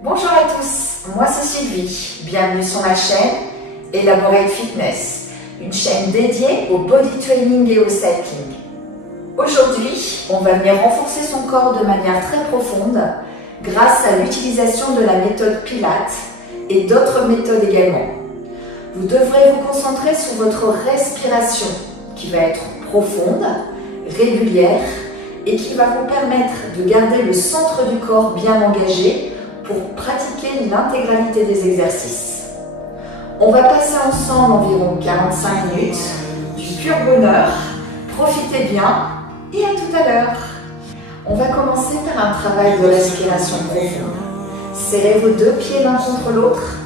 Bonjour à tous, moi c'est Sylvie, bienvenue sur ma chaîne Elaborate Fitness, une chaîne dédiée au body training et au cycling. Aujourd'hui, on va venir renforcer son corps de manière très profonde grâce à l'utilisation de la méthode Pilates et d'autres méthodes également. Vous devrez vous concentrer sur votre respiration qui va être profonde, régulière et qui va vous permettre de garder le centre du corps bien engagé pour pratiquer l'intégralité des exercices. On va passer ensemble environ 45 minutes du pur bonheur. Profitez bien et à tout à l'heure. On va commencer par un travail de respiration profonde. Serrez vos deux pieds l'un contre l'autre,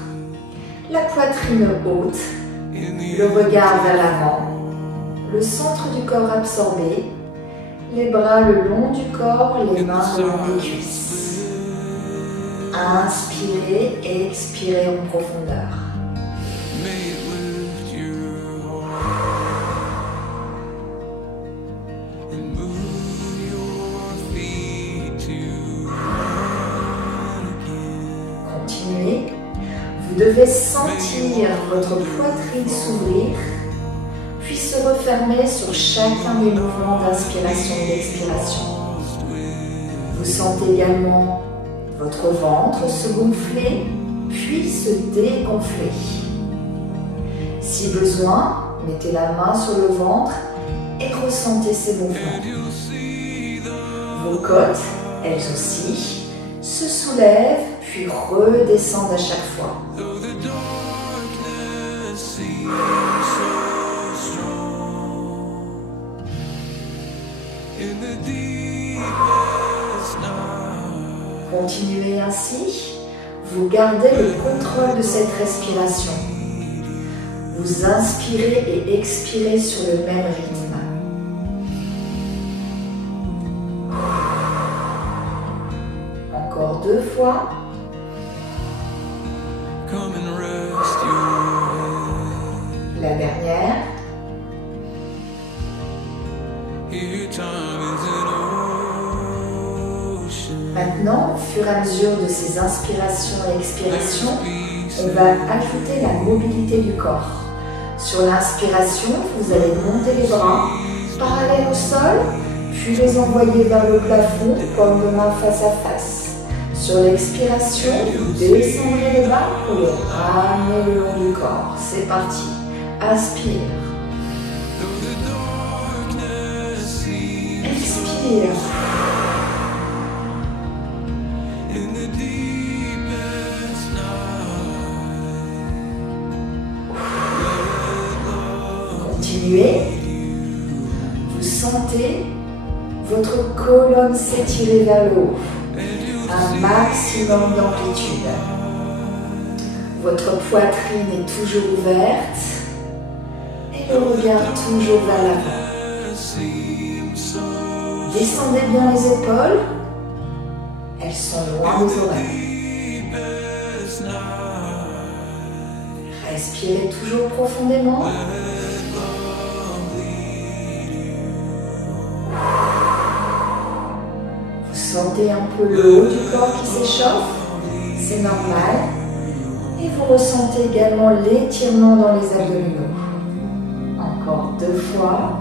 la poitrine haute, le regard vers l'avant, le centre du corps absorbé, les bras le long du corps, les mains le long des cuisses. Inspirez et expirez en profondeur. Continuez. Vous devez sentir votre poitrine s'ouvrir, puis se refermer sur chacun des mouvements d'inspiration et d'expiration. Vous sentez également votre ventre se gonfler, puis se dégonfler. Si besoin, mettez la main sur le ventre et ressentez ces mouvements. Vos côtes, elles aussi, se soulèvent, puis redescendent à chaque fois. Continuez ainsi, vous gardez le contrôle de cette respiration. Vous inspirez et expirez sur le même rythme. Encore deux fois. La dernière. Maintenant, au fur et à mesure de ces inspirations et expirations, on va ajouter la mobilité du corps. Sur l'inspiration, vous allez monter les bras parallèles au sol, puis les envoyer vers le plafond comme de main face à face. Sur l'expiration, vous descendez les bras pour les ramener le long du corps. C'est parti. Inspire. Expire. Continuez. Vous sentez votre colonne s'étirer vers le haut. Un maximum d'amplitude. Votre poitrine est toujours ouverte et le regard toujours vers l'avant. Descendez bien les épaules. Elles sont loin des oreilles. Respirez toujours profondément. Vous sentez un peu le haut du corps qui s'échauffe. C'est normal. Et vous ressentez également l'étirement dans les abdominaux. Encore deux fois.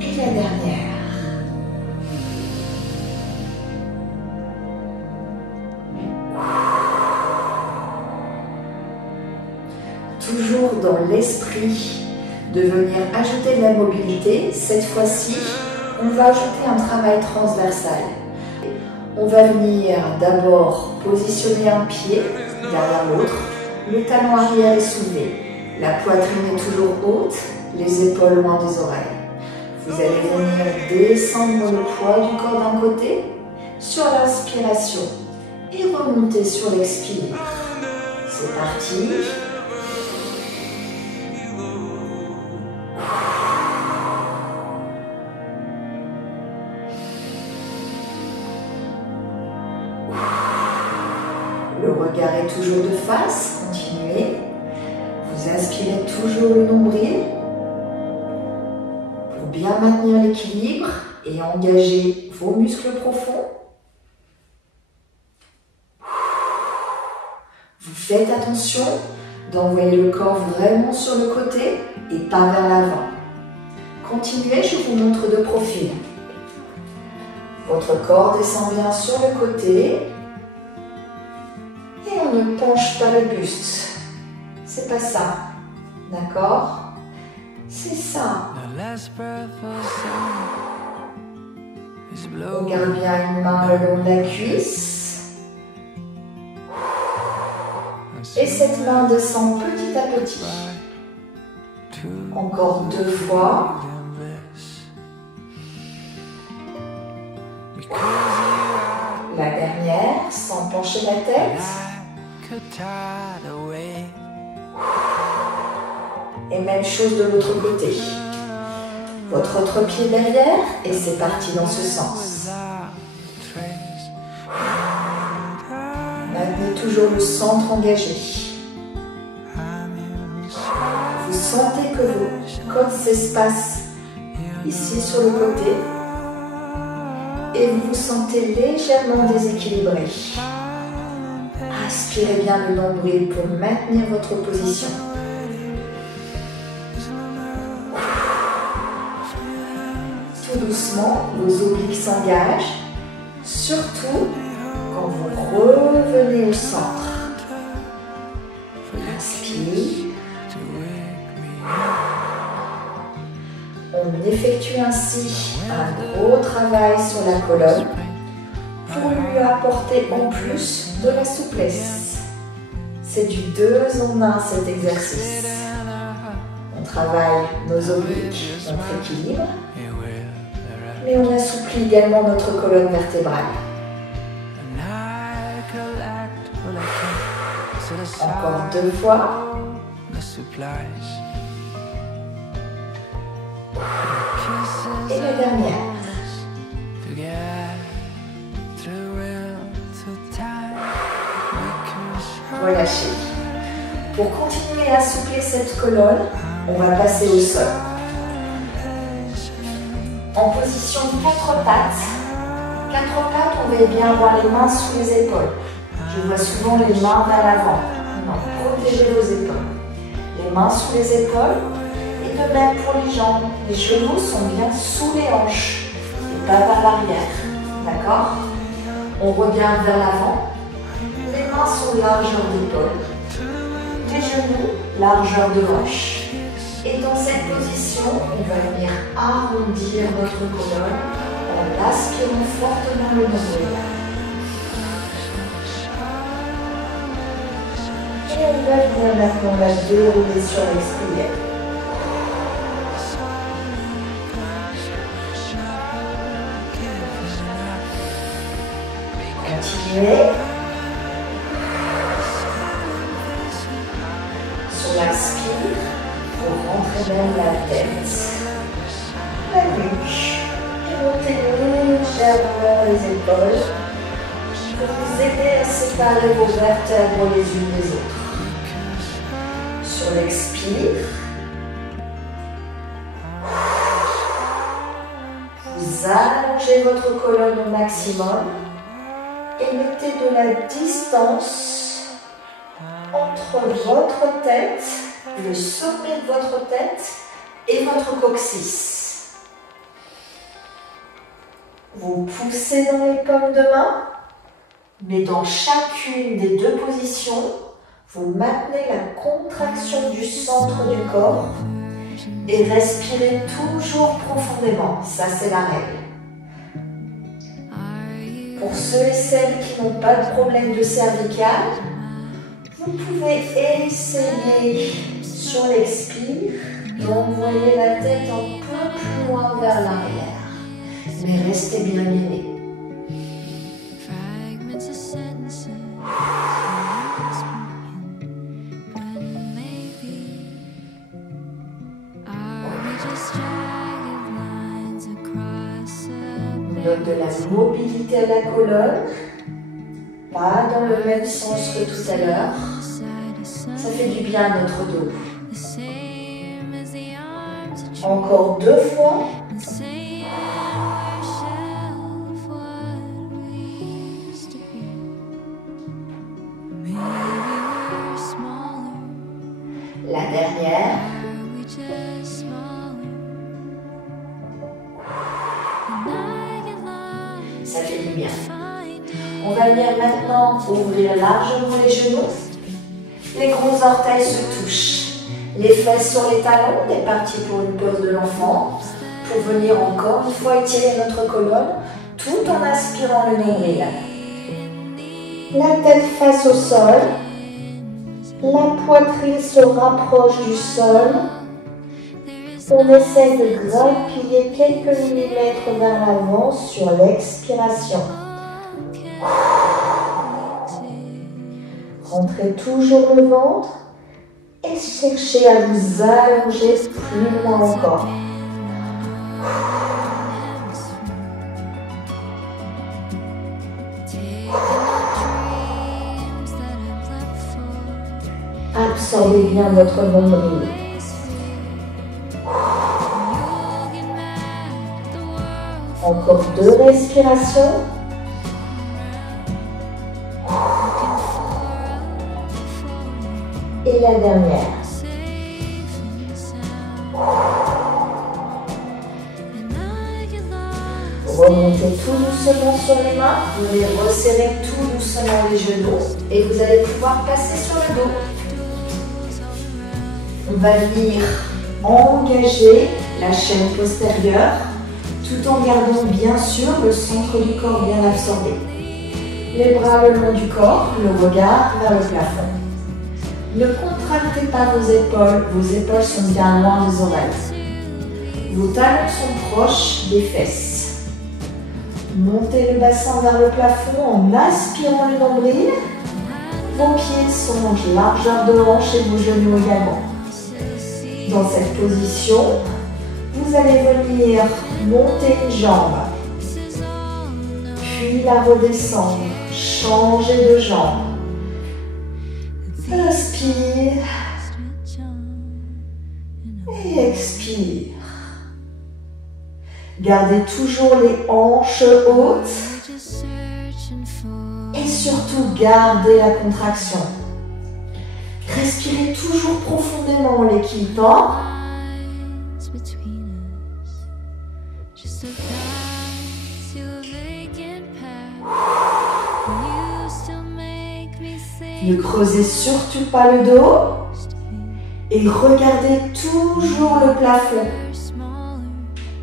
Et la dernière. Toujours dans l'esprit de venir ajouter de la mobilité, cette fois-ci, on va ajouter un travail transversal. On va venir d'abord positionner un pied derrière l'autre, le talon arrière est soulevé, la poitrine est toujours haute, les épaules loin des oreilles. Vous allez venir descendre le poids du corps d'un côté sur l'inspiration et remonter sur l'expire. C'est parti. Le regard est toujours de face, continuez. Vous inspirez toujours le nombril. bien maintenir l'équilibre et engager vos muscles profonds. Vous faites attention d'envoyer le corps vraiment sur le côté et pas vers l'avant. Continuez, je vous montre de profil. Votre corps descend bien sur le côté et on ne penche pas le buste. C'est pas ça, d'accord? C'est ça. On garde bien une main le long de la cuisse. Et cette main descend petit à petit. Encore 2 fois. La dernière, sans pencher la tête. Et même chose de l'autre côté. Votre autre pied derrière et c'est parti dans ce sens. Maintenez toujours le centre engagé. Vous sentez que vos côtes s'espacent ici sur le côté et vous vous sentez légèrement déséquilibré. Aspirez bien le nombril pour maintenir votre position. Tout doucement, vos obliques s'engagent, surtout quand vous revenez au centre. Inspire. On effectue ainsi un gros travail sur la colonne pour lui apporter en plus de la souplesse. C'est du 2 en 1 cet exercice. On travaille nos obliques, notre équilibre, mais on assouplit également notre colonne vertébrale. Encore 2 fois. Et la dernière. Relâchez. Pour continuer à assouplir cette colonne, on va passer au sol. En position 4 pattes. 4 pattes, on va bien avoir les mains sous les épaules. Je vois souvent les mains vers l'avant. Non, protégez vos épaules. Les mains sous les épaules. Et de même pour les jambes. Les genoux sont bien sous les hanches et pas vers l'arrière. D'accord? On regarde vers l'avant. Les mains sont largeur d'épaule. Les genoux, largeur de hanche. Et dans cette position, on va venir arrondir notre colonne en aspirant fortement le nombril. Et on va venir maintenant la dérouler sur l'expire. Continuez. Sur l'inspire, vous rentrez même la tête, la nuque, et montez légèrement les épaules pour vous aider à séparer vos vertèbres les unes des autres. Sur l'expire, vous allongez votre colonne au maximum et mettez de la distance entre votre tête, le sommet de votre tête et votre coccyx. Vous poussez dans les paumes de main, mais dans chacune des 2 positions, vous maintenez la contraction du centre du corps et respirez toujours profondément. Ça, c'est la règle. Pour ceux et celles qui n'ont pas de problème de cervical, vous pouvez essayer sur l'expire d'envoyer la tête un peu plus loin vers l'arrière. Mais restez bien gainé. On donne de la mobilité à la colonne, pas dans le même sens que tout à l'heure. Ça fait du bien à notre dos. Encore 2 fois. dernière. Ça fait du bien. On va venir maintenant ouvrir largement les genoux. Les gros orteils se touchent. Les fesses sur les talons. On est parti pour une pause de l'enfant. Pour venir encore une fois étirer notre colonne tout en aspirant le nombril. La tête face au sol. La poitrine se rapproche du sol. On essaie de grappiller quelques millimètres vers l'avant sur l'expiration. Rentrez toujours le ventre et cherchez à vous allonger plus loin encore. Absorbez bien votre nombril. Encore 2 respirations. Et la dernière. Remontez tout doucement sur les mains. Vous allez resserrer tout doucement les genoux et vous allez pouvoir passer sur le dos. On va venir engager la chaîne postérieure tout en gardant bien sûr le centre du corps bien absorbé. Les bras le long du corps, le regard vers le plafond. Ne contractez pas vos épaules sont bien loin des oreilles. Vos talons sont proches des fesses. Montez le bassin vers le plafond en aspirant le nombril. Vos pieds sont largeur de hanche et vos genoux également. Dans cette position, vous allez venir monter une jambe, puis la redescendre, changer de jambe. Inspire et expire. Gardez toujours les hanches hautes et surtout gardez la contraction. Respirez toujours profondément en l'équilibrant. Ne creusez surtout pas le dos et regardez toujours le plafond.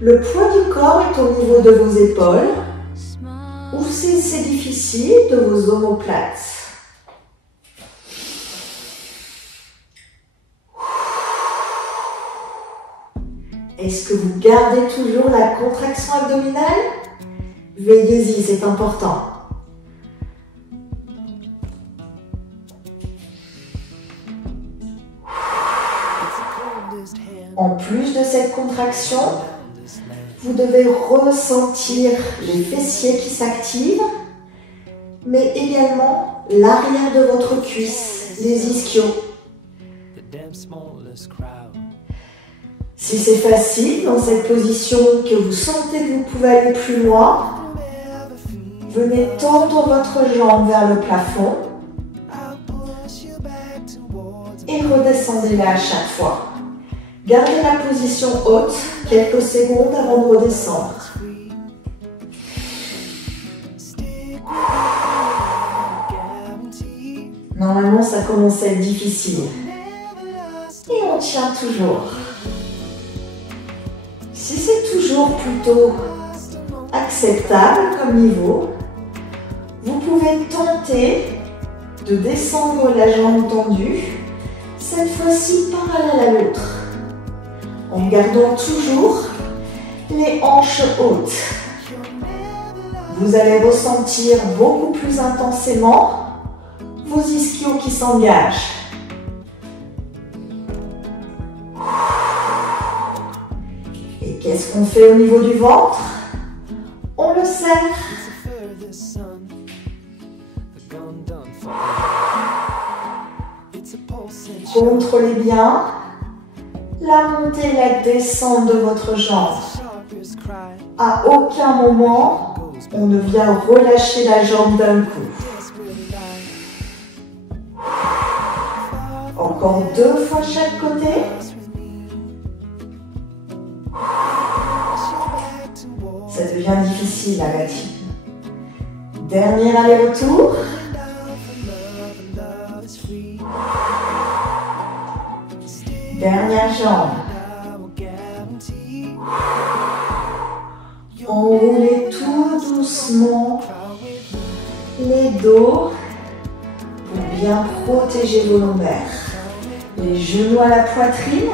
Le poids du corps est au niveau de vos épaules ou si c'est difficile, de vos omoplates. Est-ce que vous gardez toujours la contraction abdominale? Veillez-y, c'est important. En plus de cette contraction, vous devez ressentir les fessiers qui s'activent, mais également l'arrière de votre cuisse, les ischios. Si c'est facile dans cette position, que vous sentez que vous pouvez aller plus loin, venez tendre votre jambe vers le plafond et redescendez-la à chaque fois. Gardez la position haute quelques secondes avant de redescendre. Normalement, ça commence à être difficile. Et on tient toujours. Si c'est toujours plutôt acceptable comme niveau, vous pouvez tenter de descendre la jambe tendue, cette fois-ci parallèle à l'autre, en gardant toujours les hanches hautes. Vous allez ressentir beaucoup plus intensément vos ischios qui s'engagent. Et qu'est-ce qu'on fait au niveau du ventre? On le serre. Contrôlez bien la montée et la descente de votre jambe. À aucun moment, on ne vient relâcher la jambe d'un coup. Encore 2 fois chaque côté. Ça devient difficile la gâchis. Dernier aller-retour. Dernière jambe. Enroulez tout doucement les dos pour bien protéger vos lombaires. Les genoux à la poitrine.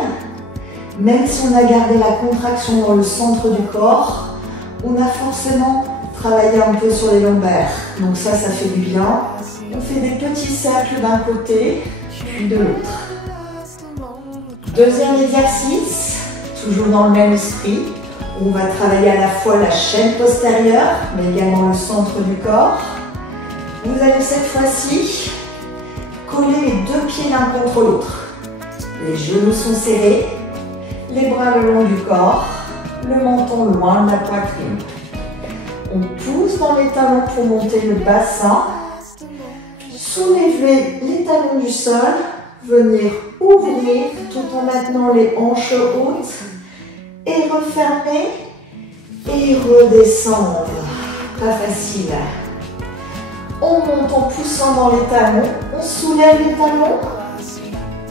Même si on a gardé la contraction dans le centre du corps, on a forcément travaillé un peu sur les lombaires. Donc ça fait du bien. On fait des petits cercles d'un côté, puis de l'autre. Deuxième exercice, toujours dans le même esprit. On va travailler à la fois la chaîne postérieure, mais également le centre du corps. Vous allez cette fois-ci coller les 2 pieds l'un contre l'autre. Les genoux sont serrés, les bras le long du corps, le menton loin de la poitrine. On pousse dans les talons pour monter le bassin. Soulevez les talons du sol, venir ouvrir tout en maintenant les hanches hautes et refermer et redescendre. Pas facile. On monte en poussant dans les talons, on soulève les talons,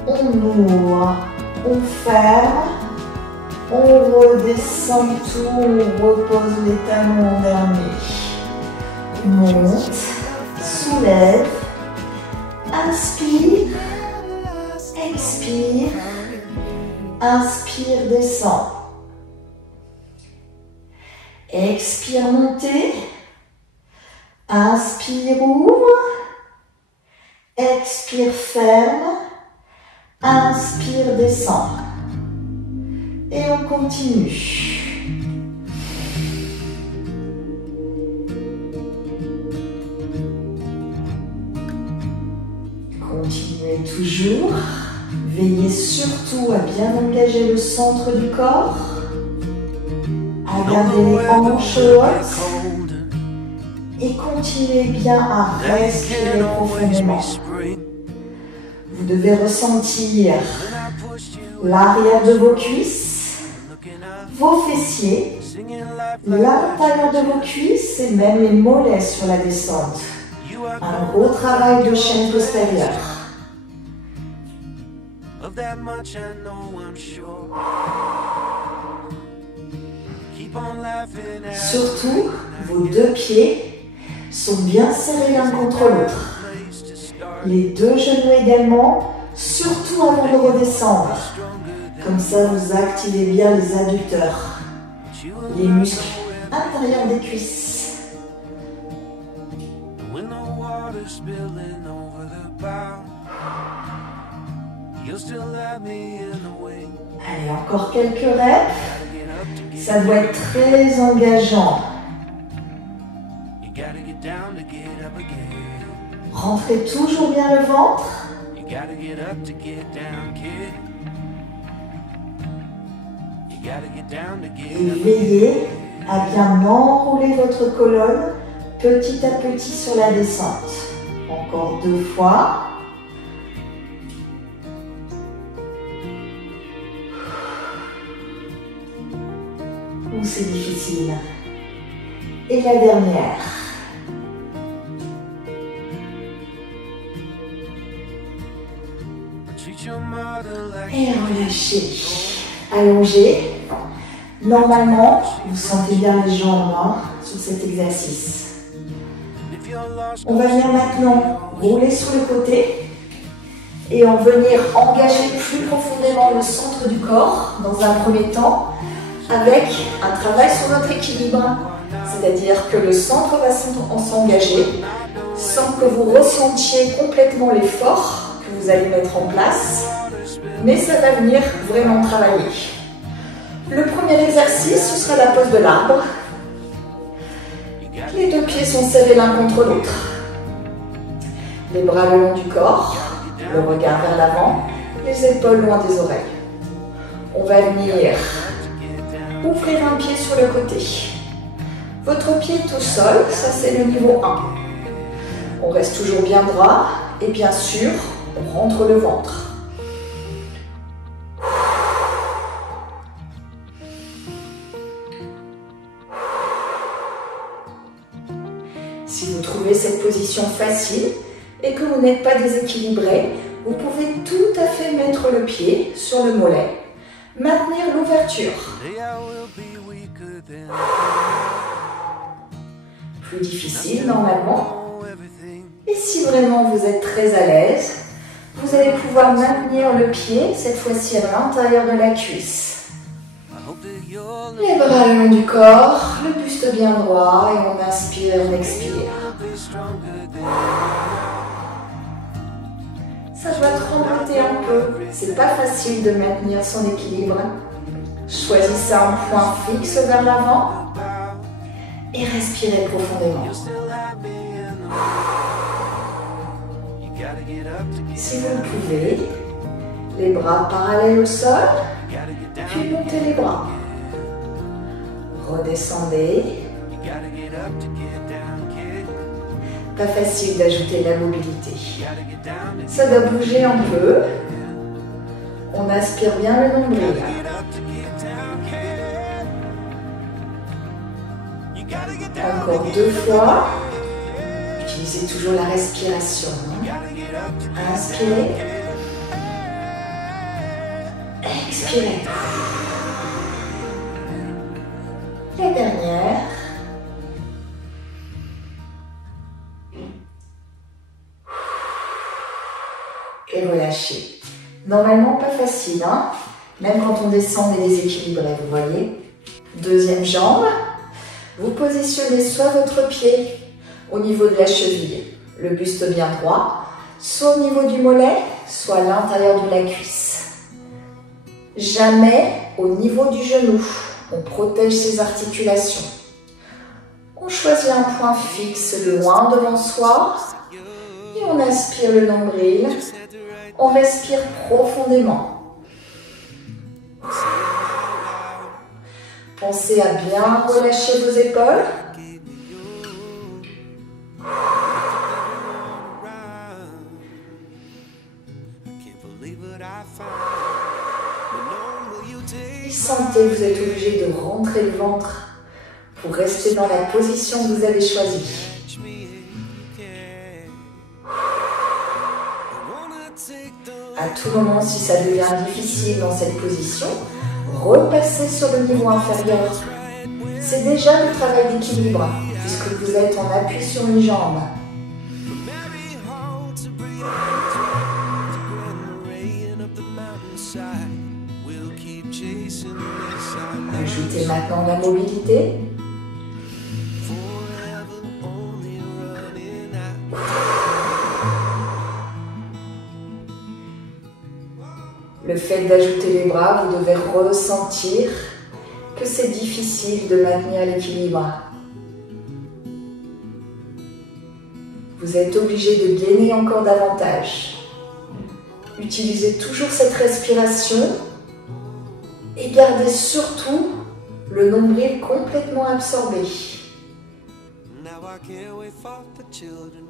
on ouvre, on ferme, on redescend tout, on repose les talons en dernier. Monte, soulève, inspire, expire, inspire, descend. Expire, montez. Inspire, ouvre. Expire, ferme. Inspire, descend. Et on continue. Continuez toujours. Veillez surtout à bien engager le centre du corps. À garder les hanches hautes. Et continuez bien à respirer profondément. Vous devez ressentir l'arrière de vos cuisses, vos fessiers, l'intérieur de vos cuisses et même les mollets sur la descente. Un gros travail de chaîne postérieure. Surtout, vos 2 pieds sont bien serrés l'un contre l'autre. Les 2 genoux également, surtout avant de redescendre. Comme ça, vous activez bien les adducteurs, les muscles intérieurs des cuisses. Allez, encore quelques reps. Ça doit être très engageant. Rentrez toujours bien le ventre. Et veillez à bien enrouler votre colonne petit à petit sur la descente. Encore 2 fois. Ou c'est difficile. Et la dernière. Et relâchez. Allongez. Normalement, vous sentez bien les jambes sur cet exercice. On va venir maintenant rouler sur le côté et en venir engager plus profondément le centre du corps dans un premier temps avec un travail sur notre équilibre. C'est-à-dire que le centre va s'engager sans que vous ressentiez complètement l'effort que vous allez mettre en place, mais ça va venir vraiment travailler. Le premier exercice, ce sera la pose de l'arbre. Les 2 pieds sont serrés l'un contre l'autre. Les bras le long du corps, le regard vers l'avant, les épaules loin des oreilles. On va venir ouvrir un pied sur le côté. Votre pied est au sol, ça c'est le niveau 1. On reste toujours bien droit et bien sûr, on rentre le ventre. trouvez cette position facile et que vous n'êtes pas déséquilibré, vous pouvez tout à fait mettre le pied sur le mollet, maintenir l'ouverture. Plus difficile normalement. Et si vraiment vous êtes très à l'aise, vous allez pouvoir maintenir le pied, cette fois-ci à l'intérieur de la cuisse. Les bras le long du corps, le buste bien droit et on inspire et on expire. Ça doit trembloter un peu, c'est pas facile de maintenir son équilibre. Choisissez un point fixe vers l'avant et respirez profondément. Si vous le pouvez, les bras parallèles au sol, puis montez les bras. Redescendez. Pas facile d'ajouter de la mobilité. Ça doit bouger un peu. On aspire bien le nombril. Encore 2 fois. Utilisez toujours la respiration. Inspirez. Expirez. La dernière. Et relâchez. Normalement pas facile, hein? Même quand on descend, on est déséquilibré, vous voyez. Deuxième jambe. Vous positionnez soit votre pied au niveau de la cheville, le buste bien droit, soit au niveau du mollet, soit à l'intérieur de la cuisse. Jamais au niveau du genou. On protège ses articulations. On choisit un point fixe loin devant soi et on aspire le nombril. On respire profondément. Pensez à bien relâcher vos épaules. Et sentez que vous êtes obligé de rentrer le ventre pour rester dans la position que vous avez choisie. À tout moment, si ça devient difficile dans cette position, repassez sur le niveau inférieur. C'est déjà le travail d'équilibre, puisque vous êtes en appui sur une jambe. Ajoutez maintenant la mobilité. Le fait d'ajouter les bras, vous devez ressentir que c'est difficile de maintenir l'équilibre. Vous êtes obligé de gainer encore davantage. Utilisez toujours cette respiration et gardez surtout le nombril complètement absorbé.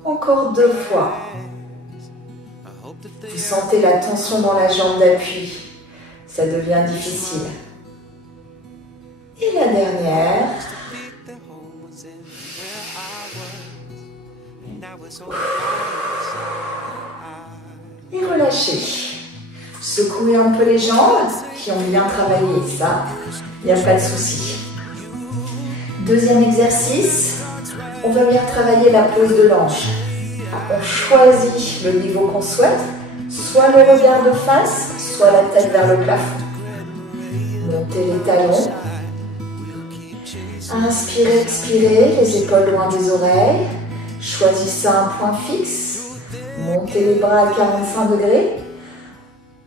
Encore 2 fois. Vous sentez la tension dans la jambe d'appui. Ça devient difficile. Et la dernière. Et relâchez. Secouez un peu les jambes qui ont bien travaillé. Ça, il n'y a pas de souci. Deuxième exercice. On va bien travailler la pose de l'ange. On choisit le niveau qu'on souhaite, soit le regard de face, soit la tête vers le plafond. Montez les talons. Inspirez, expirez, les épaules loin des oreilles. Choisissez un point fixe. Montez les bras à 45 degrés.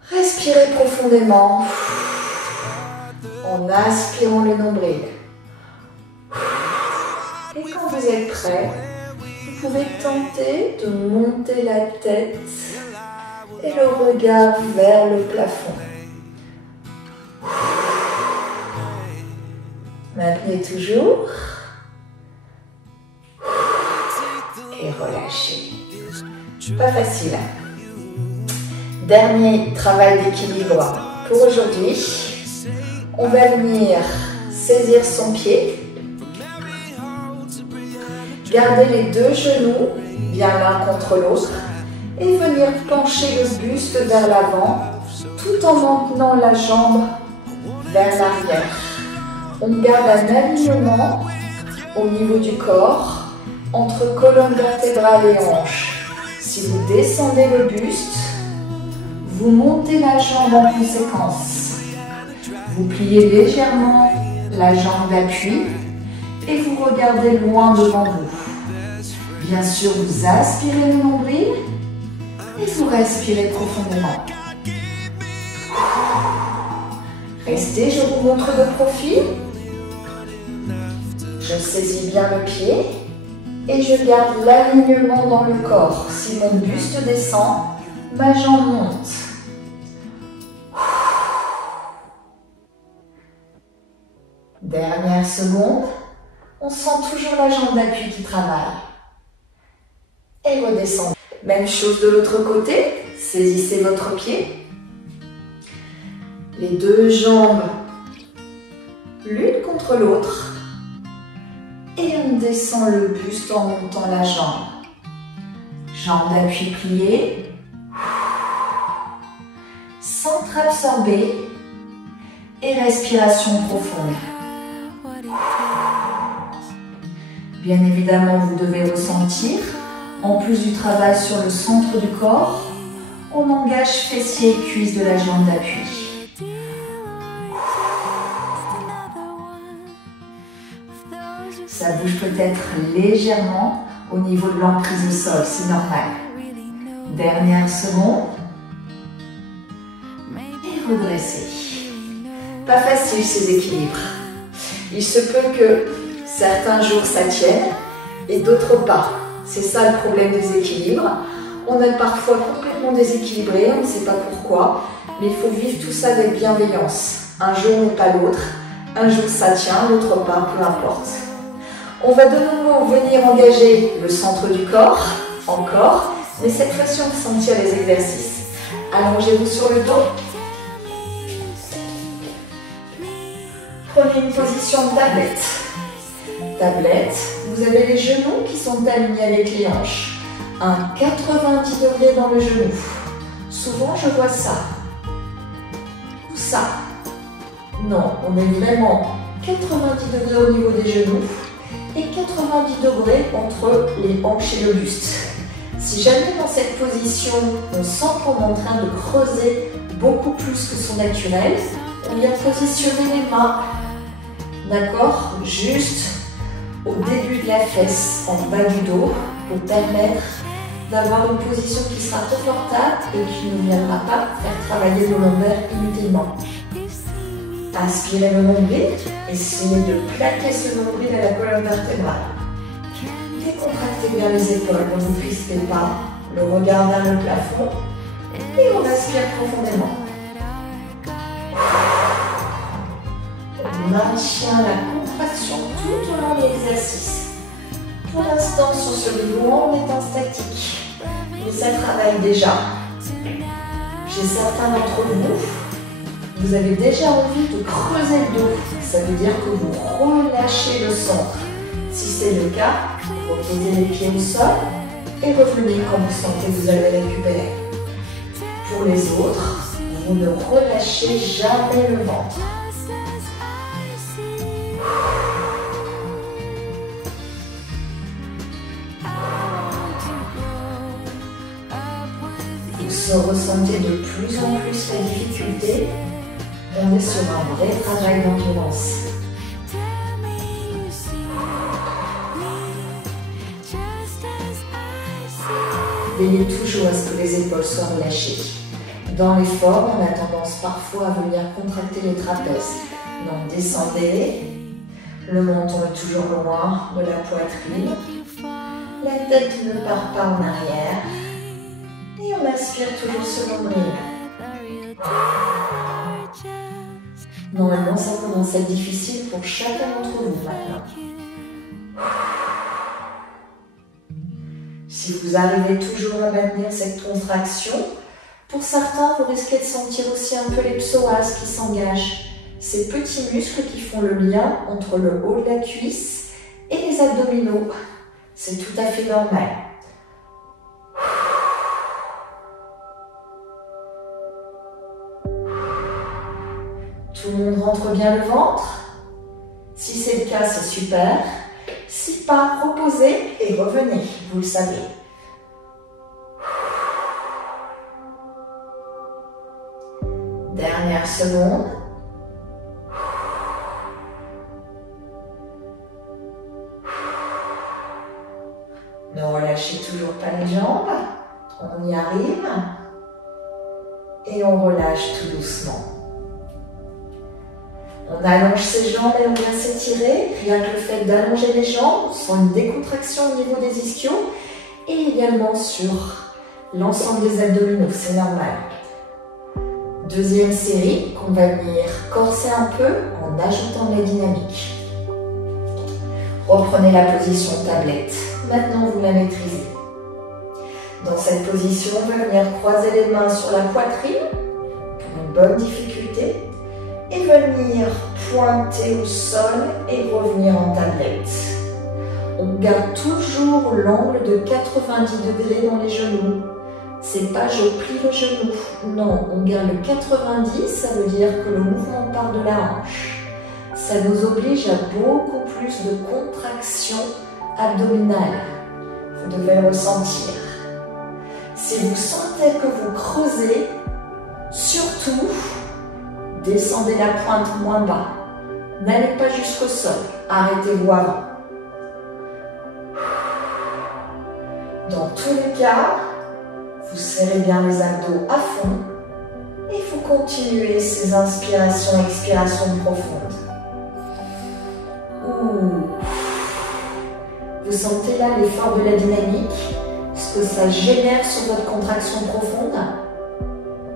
Respirez profondément en aspirant le nombril. Et quand vous êtes prêt, vous pouvez tenter de monter la tête et le regard vers le plafond. Maintenez toujours. Et relâchez. Pas facile. Dernier travail d'équilibre pour aujourd'hui. On va venir saisir son pied. Gardez les deux genoux bien l'un contre l'autre et venir pencher le buste vers l'avant tout en maintenant la jambe vers l'arrière. On garde un alignement au niveau du corps entre colonne vertébrale et hanche. Si vous descendez le buste, vous montez la jambe en conséquence. Vous pliez légèrement la jambe d'appui et vous regardez loin devant vous. Bien sûr, vous aspirez le nombril et vous respirez profondément. Restez, je vous montre de profil. Je saisis bien le pied et je garde l'alignement dans le corps. Si mon buste descend, ma jambe monte. Dernière seconde, on sent toujours la jambe d'appui qui travaille. Et redescendez. Même chose de l'autre côté, saisissez votre pied. Les deux jambes l'une contre l'autre. Et on descend le buste en montant la jambe. Jambe d'appui pliée. Centre absorbé. Et respiration profonde. Bien évidemment, vous devez ressentir, en plus du travail sur le centre du corps, on engage fessiers et cuisses de la jambe d'appui. Ça bouge peut-être légèrement au niveau de l'emprise au sol, c'est normal. Dernière seconde. Et redressez. Pas facile ces équilibres. Il se peut que certains jours ça tienne et d'autres pas. C'est ça le problème des équilibres. On est parfois complètement déséquilibré, on ne sait pas pourquoi, mais il faut vivre tout ça avec bienveillance. Un jour n'est pas l'autre, un jour ça tient, l'autre pas, peu importe. On va de nouveau venir engager le centre du corps, encore, mais cette fois-ci on va sentir les exercices. Allongez-vous sur le dos. Prenez une position de tablette. Tablette, vous avez les genoux qui sont alignés avec les hanches. Un 90 degrés dans le genou. Souvent, je vois ça. Ou ça. Non, on est vraiment 90 degrés au niveau des genoux et 90 degrés entre les hanches et le buste. Si jamais dans cette position, on sent qu'on est en train de creuser beaucoup plus que son naturel, on vient positionner les mains. D'accord? Juste au début de la fesse, en bas du dos, pour permettre d'avoir une position qui sera confortable et qui ne viendra pas faire travailler le lombaire inutilement. Inspirez le nombril, essayez de plaquer ce nombril à la colonne vertébrale. Décontractez bien les épaules, ne vous crispez pas, le regard vers le plafond et on respire profondément. On maintient la contraction tout au long de l'exercice. Pour l'instant, sur ce niveau, on est en statique, mais ça travaille déjà. Chez certains d'entre vous, vous avez déjà envie de creuser le dos. Ça veut dire que vous relâchez le centre. Si c'est le cas, reposez les pieds au sol et revenez quand vous sentez que vous allez récupérer. Pour les autres, vous ne relâchez jamais le ventre. Vous ressentez de plus en plus la difficulté, on est sur un vrai travail d'endurance. Veillez toujours à ce que les épaules soient relâchées. Dans l'effort, on a tendance parfois à venir contracter les trapèzes. Donc descendez, le menton est toujours loin de la poitrine, la tête ne part pas en arrière. Et on aspire toujours ce nombril. Normalement, ça commence à être difficile pour chacun d'entre vous maintenant. Si vous arrivez toujours à maintenir cette contraction, pour certains, vous risquez de sentir aussi un peu les psoas qui s'engagent. Ces petits muscles qui font le lien entre le haut de la cuisse et les abdominaux. c'est tout à fait normal. Tout le monde rentre bien le ventre? Si c'est le cas, c'est super. Si pas, reposez et revenez, vous le savez. Dernière seconde. Ne relâchez toujours pas les jambes. On y arrive. Et on relâche tout doucement. On allonge ses jambes et on vient s'étirer. Rien que le fait d'allonger les jambes, on sent une décontraction au niveau des ischios et également sur l'ensemble des abdominaux, c'est normal. Deuxième série qu'on va venir corser un peu en ajoutant de la dynamique. Reprenez la position tablette. Maintenant, vous la maîtrisez. Dans cette position, on va venir croiser les mains sur la poitrine pour une bonne difficulté et venir pointer au sol et revenir en tablette. On garde toujours l'angle de 90 degrés dans les genoux. C'est pas je plie le genou. Non, on garde le 90, ça veut dire que le mouvement part de la hanche. Ça nous oblige à beaucoup plus de contraction abdominale. Vous devez le ressentir. Si vous sentez que vous creusez, surtout, descendez la pointe moins bas. N'allez pas jusqu'au sol. Arrêtez-vous avant. Dans tous les cas, vous serrez bien les abdos à fond et vous continuez ces inspirations, expirations profondes. Ouh. Vous sentez là l'effort de la dynamique, ce que ça génère sur votre contraction profonde?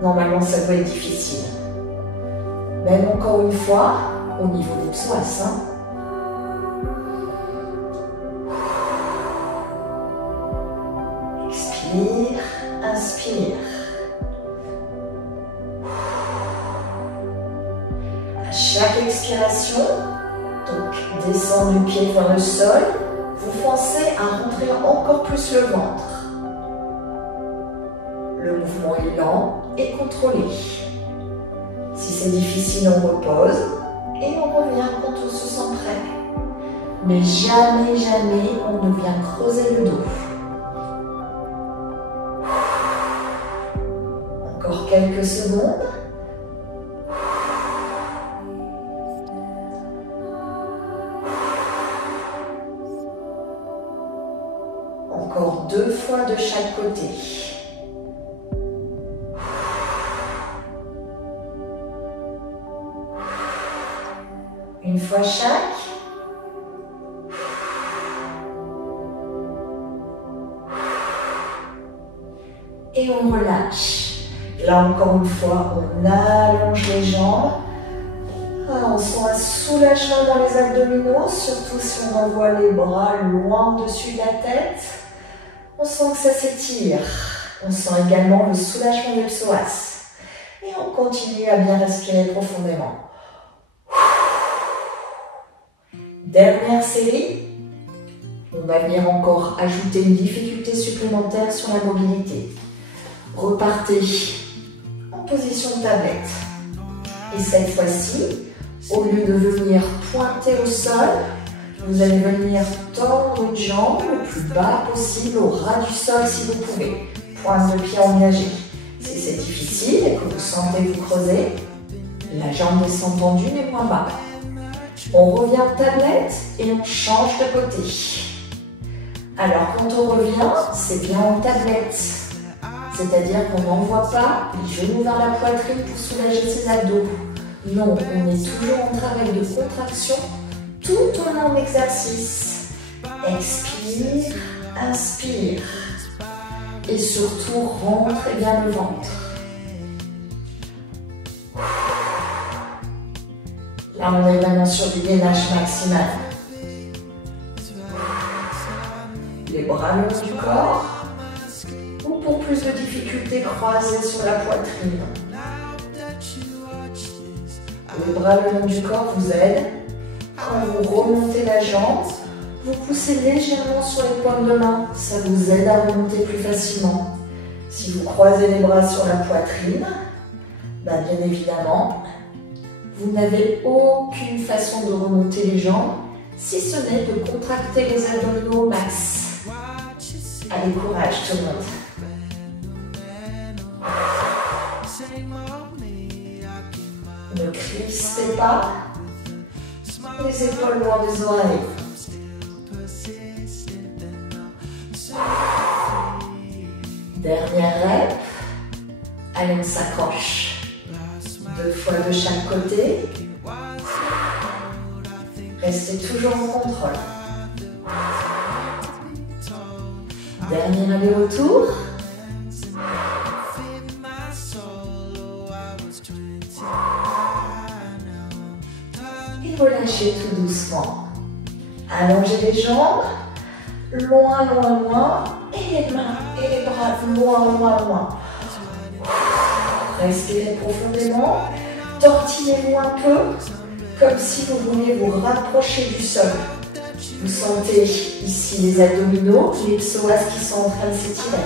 Normalement, ça doit être difficile. Même encore une fois, au niveau des psoas. Expire, inspire. À chaque expiration, donc descendre du pied vers le sol, vous pensez à rentrer encore plus le ventre. Le mouvement est lent et contrôlé. Si c'est difficile, on repose et on revient quand on se sent prêt. Mais jamais, jamais, on ne vient creuser le dos. Encore quelques secondes. Encore 2 fois de chaque côté. Une fois chaque. Et on relâche. Là encore une fois, on allonge les jambes. On sent un soulagement dans les abdominaux, surtout si on envoie les bras loin au-dessus de la tête. On sent que ça s'étire. On sent également le soulagement des psoas. Et on continue à bien respirer profondément. Dernière série. On va venir encore ajouter une difficulté supplémentaire sur la mobilité. Repartez en position de tablette. Et cette fois-ci, au lieu de venir pointer au sol, vous allez venir tendre une jambe le plus bas possible au ras du sol si vous pouvez. Pointe de pied engagée. Si c'est difficile et que vous sentez vous creuser, la jambe descend tendue mais moins bas. On revient en tablette et on change de côté. Alors quand on revient, c'est bien en tablette. C'est-à-dire qu'on n'envoie pas les genoux vers la poitrine pour soulager ses abdos. Non, on est toujours en travail de contraction tout au long de l'exercice. Expire, inspire. Et surtout, rentrez bien le ventre. Là, on est maintenant sur du gainage maximal. Les bras le long du corps. Ou pour plus de difficulté, croisés sur la poitrine. Les bras le long du corps vous aident. Quand vous remontez la jambe, vous poussez légèrement sur les paumes de main. Ça vous aide à remonter plus facilement. Si vous croisez les bras sur la poitrine, bien évidemment, vous n'avez aucune façon de remonter les jambes, si ce n'est de contracter les abdominaux au max. Allez, courage tout le monde. Ne crispez pas les épaules loin des oreilles. Dernière rep. Allez, on s'accroche. 2 fois de chaque côté. Restez toujours en contrôle. Dernier aller-retour. Et relâchez tout doucement. Allongez les jambes. Loin, loin, loin. Et les mains et les bras loin, loin, loin. Respirez profondément. Tortillez-vous un peu, comme si vous vouliez vous rapprocher du sol. Vous sentez ici les abdominaux, les psoas qui sont en train de s'étirer.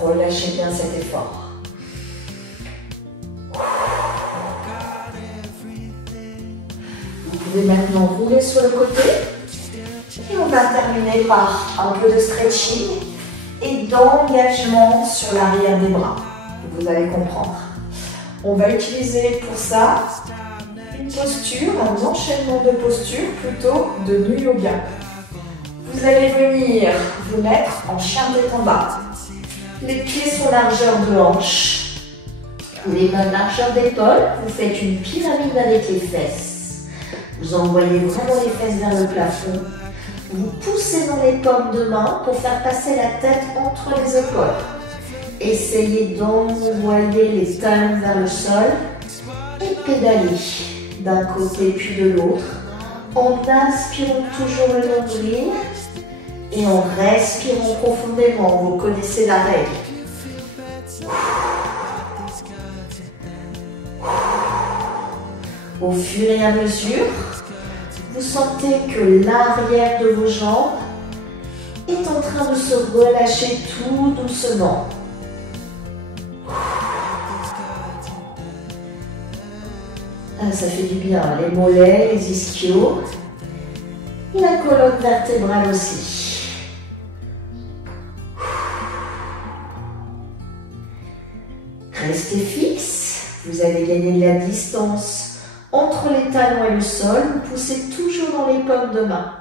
Relâchez bien cet effort. Vous pouvez maintenant rouler sur le côté. Et on va terminer par un peu de stretching et d'engagement sur l'arrière des bras. Vous allez comprendre. On va utiliser pour ça une posture, un enchaînement de postures plutôt de nu yoga. Vous allez venir vous mettre en chien tête en bas. Les pieds sont largeur de hanche. Les mains largeur d'épaule. Vous faites une pyramide avec les fesses. Vous envoyez vraiment les fesses vers le plafond. Vous poussez dans les paumes de main pour faire passer la tête entre les épaules. Essayez d'envoyer les talons vers le sol et pédaler d'un côté puis de l'autre en inspirant toujours le nombril et en respirant profondément. Vous connaissez la règle. Au fur et à mesure, vous sentez que l'arrière de vos jambes est en train de se relâcher tout doucement. Ah, ça fait du bien, les mollets, les ischios, et la colonne vertébrale aussi. Restez fixe, vous allez gagner de la distance entre les talons et le sol, vous poussez toujours dans les paumes de main.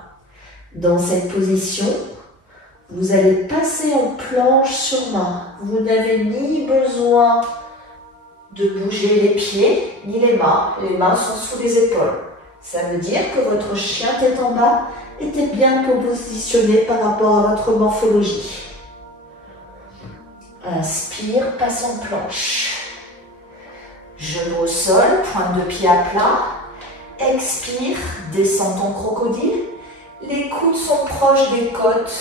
Dans cette position, vous allez passer en planche sur main. Vous n'avez ni besoin de bouger les pieds ni les mains. Les mains sont sous les épaules. Ça veut dire que votre chien tête en bas était bien positionné par rapport à votre morphologie. Inspire, passe en planche. Genou au sol, pointe de pied à plat. Expire, descend en crocodile. Les coudes sont proches des côtes.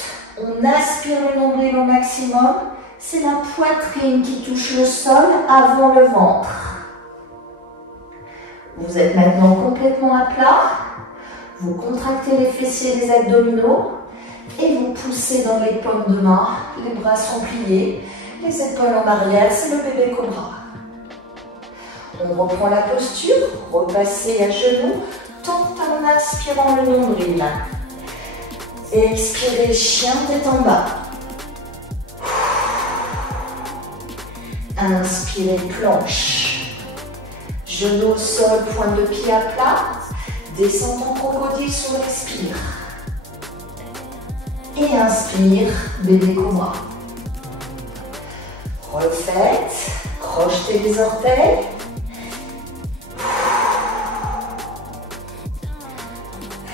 On aspire le nombril au maximum. C'est la poitrine qui touche le sol avant le ventre. Vous êtes maintenant complètement à plat. Vous contractez les fessiers et les abdominaux. Et vous poussez dans les paumes de main. Les bras sont pliés. Les épaules en arrière, c'est le bébé cobra. On reprend la posture, repassez à genoux, tout en aspirant le nombril. Expirez, chien tête en bas. Inspirez, planche. Genoux au sol, pointe de pied à plat. Descend en crocodile sur l'expire. Et inspire, bébé cobra. Refaites, crochetez les orteils.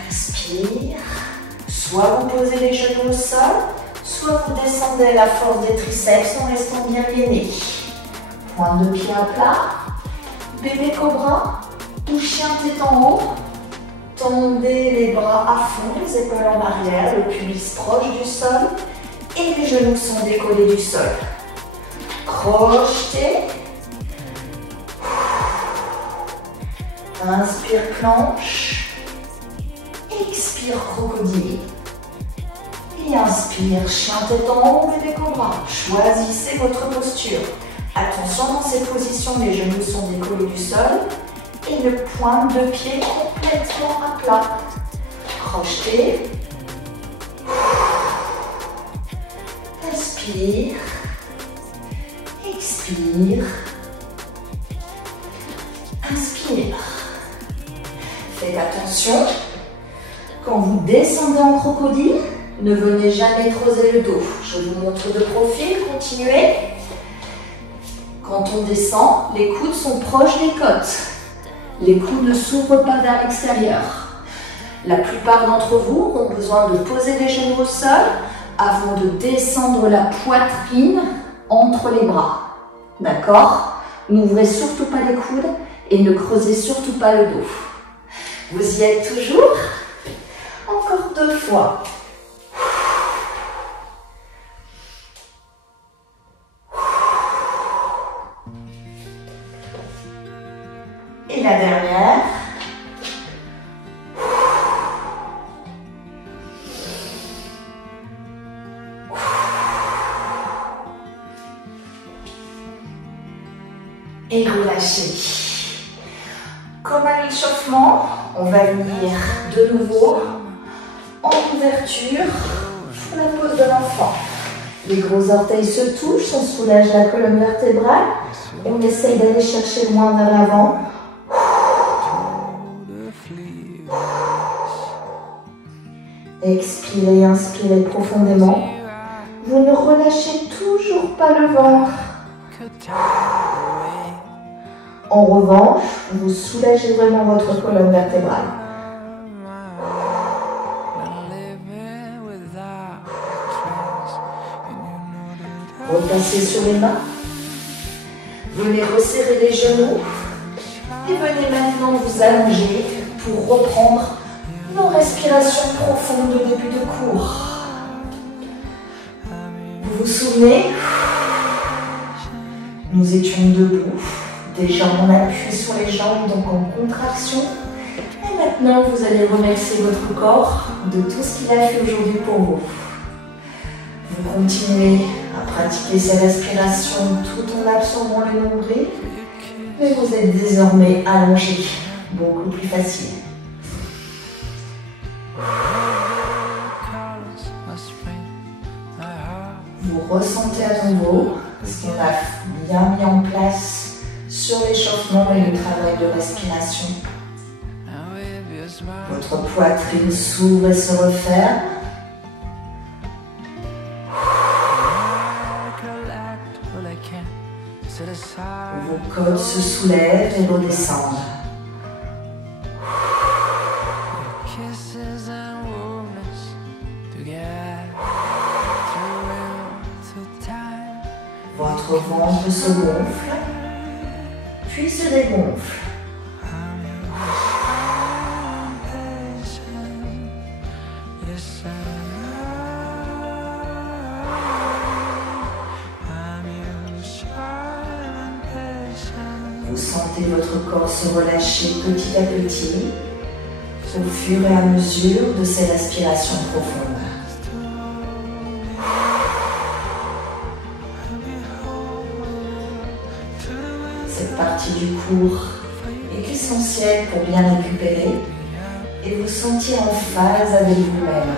Inspire. Soit vous posez les genoux au sol, soit vous descendez la force des triceps en restant bien gainés. Pointe de pied à plat. Bébé cobra ou chien tête en haut. Tendez les bras à fond, les épaules en arrière, le pubis proche du sol et les genoux sont décollés du sol. Crochetez. Inspire planche. Expire crocodile. Et inspire chien tête en haut, bébé cobra. Choisissez votre posture. Attention, dans cette position, les genoux sont décollés du sol et le pointe de pied complètement à plat. Crochetez. Inspire. Expire. Inspire. Faites attention. Quand vous descendez en crocodile, ne venez jamais creuser le dos. Je vous montre de profil. Continuez. Quand on descend, les coudes sont proches des côtes. Les coudes ne s'ouvrent pas vers l'extérieur. La plupart d'entre vous ont besoin de poser les genoux au sol avant de descendre la poitrine entre les bras. D'accord? N'ouvrez surtout pas les coudes et ne creusez surtout pas le dos. Vous y êtes toujours? Encore 2 fois. Et la dernière. Et relâchez. Comme à l'échauffement, on va venir de nouveau en ouverture pour la pose de l'enfant. Les gros orteils se touchent, on soulage la colonne vertébrale. On essaye d'aller chercher loin vers l'avant. Expirez, inspirez profondément. Vous ne relâchez toujours pas le ventre. En revanche, vous soulagez vraiment votre colonne vertébrale. Repassez sur les mains. Venez resserrer les genoux. Et venez maintenant vous allonger pour reprendre nos respirations profondes au début de cours. Vous vous souvenez? Nous étions debout, des jambes en appui sur les jambes, donc en contraction. Et maintenant, vous allez remercier votre corps de tout ce qu'il a fait aujourd'hui pour vous. Vous continuez à pratiquer ces respirations tout en absorbant le nombril, mais vous êtes désormais allongé, beaucoup plus facile. Vous ressentez à nouveau ce qu'on a bien mis en place sur l'échauffement et le travail de respiration. Votre poitrine s'ouvre et se referme. Vos côtes se soulèvent et redescendent. Votre ventre se gonfle, puis se dégonfle. Vous sentez votre corps se relâcher petit à petit au fur et à mesure de ces respirations profondes. Cette partie du cours est essentielle pour bien récupérer et vous sentir en phase avec vous-même.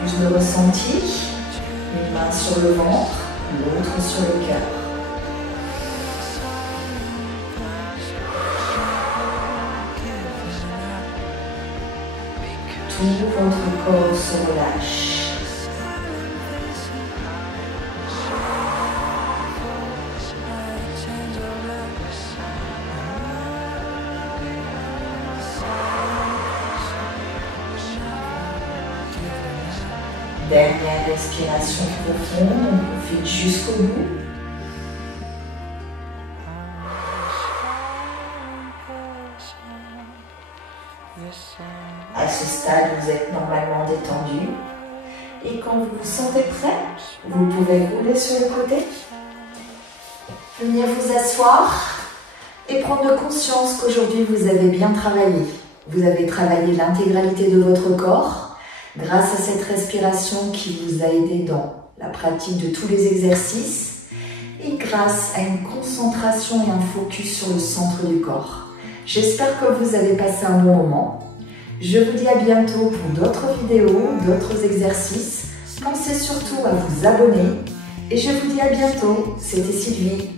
Plus de ressenti. Une main sur le ventre, l'autre sur le cœur. Tout votre corps se relâche. Dernière respiration profonde, on profite jusqu'au bout. À ce stade, vous êtes normalement détendu. Et quand vous vous sentez prêt, vous pouvez rouler sur le côté. Venir vous asseoir et prendre conscience qu'aujourd'hui vous avez bien travaillé. Vous avez travaillé l'intégralité de votre corps grâce à cette respiration qui vous a aidé dans la pratique de tous les exercices et grâce à une concentration et un focus sur le centre du corps. J'espère que vous avez passé un bon moment. Je vous dis à bientôt pour d'autres vidéos, d'autres exercices. Pensez surtout à vous abonner et je vous dis à bientôt. C'était Sylvie.